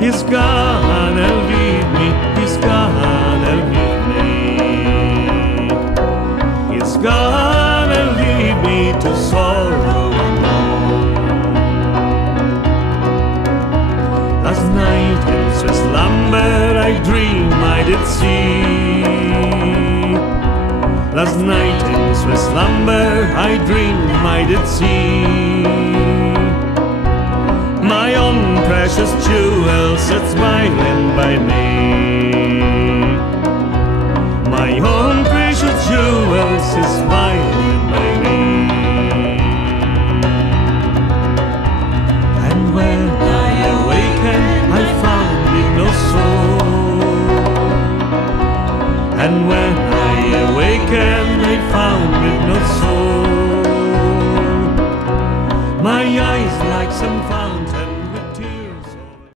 He's gone and leave me, he's gone and leave me. He's gone and leave me to sorrow alone. Last night in sweet slumber I dream I did see. Last night in sweet slumber I dream I did see. My own precious jewel sits smiling by me. My own precious jewel is smiling by me. And when I awakened, I found it not so. And when I awakened, I found it not so. My eyes like some fountain.